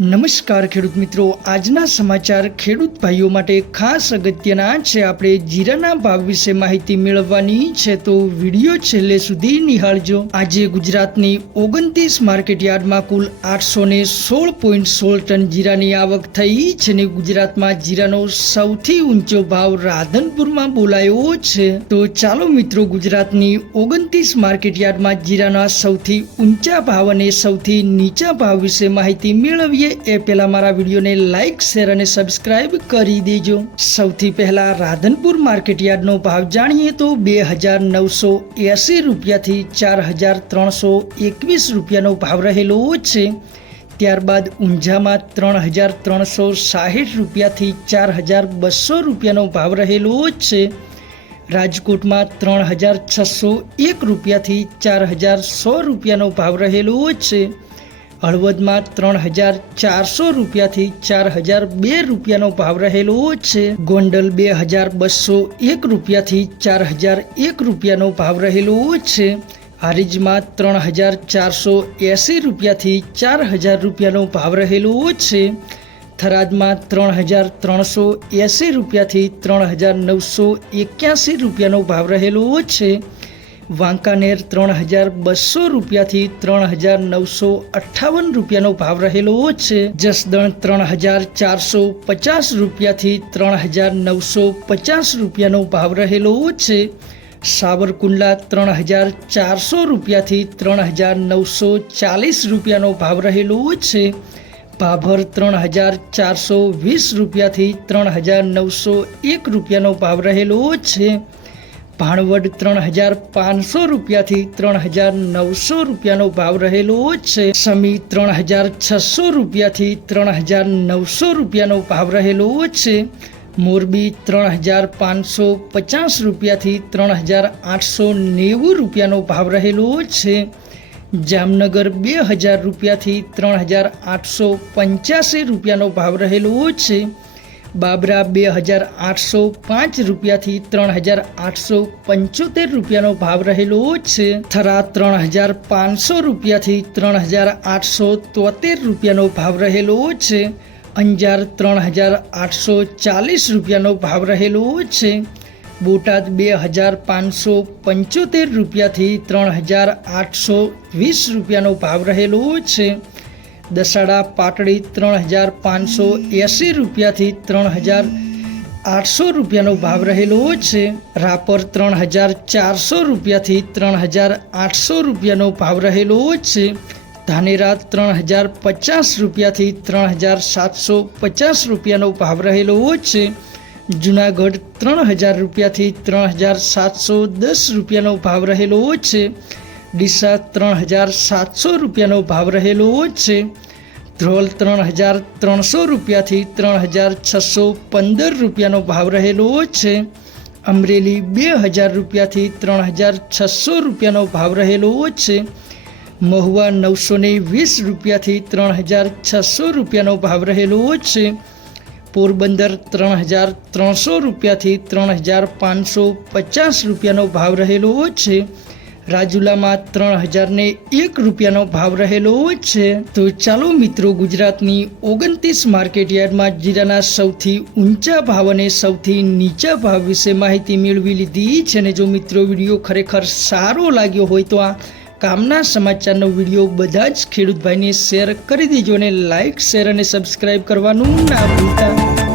નમસ્કાર ખેડૂત મિત્રો. આજના સમાચાર ખેડૂત ભાઈઓ માટે ખાસ અગત્યના છે. આપણે જીરાના ભાવ વિશે માહિતી મેળવવાની છે તો વીડિયો છેલ્લે સુધી નિહાળજો. આજે ગુજરાતની ઓગણત્રીસ માર્કેટ યાર્ડમાં કુલ આઠસો ને સોળ પોઈન્ટ સોળ ટન જીરાની આવક થઈ છે ને ગુજરાતમાં જીરાનો સૌથી ઊંચો ભાવ રાધનપુરમાં બોલાયો છે. તો ચાલો મિત્રો, ગુજરાતની ઓગણત્રીસ માર્કેટયાર્ડમાં જીરાના સૌથી ઊંચા ભાવ અને સૌથી નીચા ભાવ વિશે માહિતી મેળવીએ. એ પહેલાં મારા વિડીયોને લાઇક શેર અને સબસ્ક્રાઇબ કરી દેજો. સૌથી પહેલાં રાધનપુર માર્કેટ યાર્ડનો ભાવ જાણીએ તો બે હજાર નવસો એંસી રૂપિયાથી ચાર હજાર ત્રણસો એકવીસ રૂપિયાનો ભાવ રહેલો છે. ત્યારબાદ ઊંઝામાં ત્રણ હજાર ત્રણસો સાહીઠ રૂપિયાથી ચાર હજાર બસો રૂપિયાનો ભાવ રહેલો છે. રાજકોટમાં ત્રણ હજાર છસો એક રૂપિયાથી ચાર હજાર સો રૂપિયાનો ભાવ રહેલો છે. હળવદમાં ત્રણ હજાર ચારસો રૂપિયાથી ચાર હજાર બે રૂપિયાનો ભાવ રહેલો છે. ગોંડલ બે હજાર બસો એક રૂપિયાથી ચાર હજાર એક રૂપિયાનો ભાવ રહેલો છે. હારીજમાં ત્રણ હજાર ચારસો એંસી રૂપિયાથી ચાર હજાર રૂપિયાનો ભાવ રહેલો છે. થરાદમાં ત્રણ હજાર ત્રણસો એંસી રૂપિયાથી ત્રણ હજાર નવસો એક્યાસી રૂપિયાનો ભાવ રહેલો છે. વાંકાનેર ત્રણ હજાર બસો રૂપિયાથી ત્રણ હજાર નવસો અઠ્ઠાવન રૂપિયાનો ભાવ રહેલો છે. જસદણ ત્રણ હજાર ચારસો પચાસ રૂપિયાથી ત્રણ હજાર નવસો પચાસ રૂપિયાનો ભાવ રહેલો છે. સાવરકુંડલા ત્રણ હજાર ચારસો રૂપિયાથી ત્રણ હજાર નવસો ચાલીસ રૂપિયાનો ભાવ રહેલો છે. ભાભર ત્રણ હજાર ચારસો વીસ રૂપિયાથી ત્રણ હજાર નવસો એક રૂપિયાનો ભાવ રહેલો છે. ભાણવડ ત્રણ હજાર પાંચસો રૂપિયાથી ત્રણ હજાર નવસો રૂપિયાનો ભાવ રહેલો છે. સમી ત્રણ હજાર છસો રૂપિયાથી ત્રણ હજાર નવસો રૂપિયાનો ભાવ રહેલો છે. મોરબી ત્રણ હજાર પાંચસો પચાસ રૂપિયાથી ત્રણ હજાર આઠસો નેવું રૂપિયાનો ભાવ રહેલો છે. જામનગર બે હજાર રૂપિયાથી ત્રણ હજાર આઠસો પંચ્યાસી રૂપિયાનો ભાવ રહેલો છે. બાબરા બે હજાર આઠસો પાંચ રૂપિયાથી ત્રણ હજાર આઠસો પંચોતેર રૂપિયાનો ભાવ રહેલો છે. થરા ત્રણ હજાર પાંચસો રૂપિયાથી ત્રણ હજાર આઠસો તોતેર રૂપિયાનો ભાવ રહેલો છે. અંજાર ત્રણ હજાર આઠસો ચાલીસ રૂપિયાનો ભાવ રહેલો છે. બોટાદ બે હજાર પાંચસો પંચોતેર રૂપિયાથી ત્રણ હજાર આઠસો વીસ રૂપિયાનો ભાવ રહેલો છે. દસાડા પાટડી ત્રણ હજાર પાંચસો એંસી રૂપિયાથી ત્રણ હજાર આઠસો રૂપિયાનો ભાવ રહેલો છે. રાપર ત્રણ હજાર ચારસો રૂપિયાથી ત્રણ હજાર આઠસો રૂપિયાનો ભાવ રહેલો છે. ધાનેરા ત્રણ હજાર પચાસ રૂપિયાથી ત્રણ હજાર સાતસો પચાસ રૂપિયાનો ભાવ રહેલો છે. જુનાગઢ ત્રણ હજાર રૂપિયાથી ત્રણ હજાર સાતસો દસ રૂપિયાનો ભાવ રહેલો છે. ડીસા ત્રણ હજાર સાતસો રૂપિયાનો ભાવ રહેલો છે. ધ્રોલ ત્રણ હજાર ત્રણસો રૂપિયાથી ત્રણ હજાર છસો પંદર રૂપિયાનો ભાવ રહેલો છે. અમરેલી બે હજાર રૂપિયાથી ત્રણ હજાર છસો રૂપિયાનો ભાવ રહેલો છે. મહુવા નવસો ને વીસ રૂપિયાથી ત્રણ હજાર છસો રૂપિયાનો ભાવ રહેલો છે. પોરબંદર ત્રણ હજાર ત્રણસો રૂપિયાથી ત્રણ હજાર પાંચસો પચાસ રૂપિયાનો ભાવ રહેલો છે. રાજુલામાં ત્રણ હજારને એક રૂપિયાનો ભાવ રહેલો છે. તો ચાલો મિત્રો, ગુજરાતની ઓગણત્રીસ માર્કેટ યાર્ડમાં જીરાના સૌથી ઊંચા ભાવ અને સૌથી નીચા ભાવ વિશે માહિતી મેળવી લીધી છે અને જો મિત્રો વીડિયો ખરેખર સારો લાગ્યો હોય તો આ કામના સમાચારનો વીડિયો બધા જ ખેડૂત ભાઈને શેર કરી દેજો અને લાઇક શેર અને સબસ્ક્રાઇબ કરવાનું ના ભૂલતા.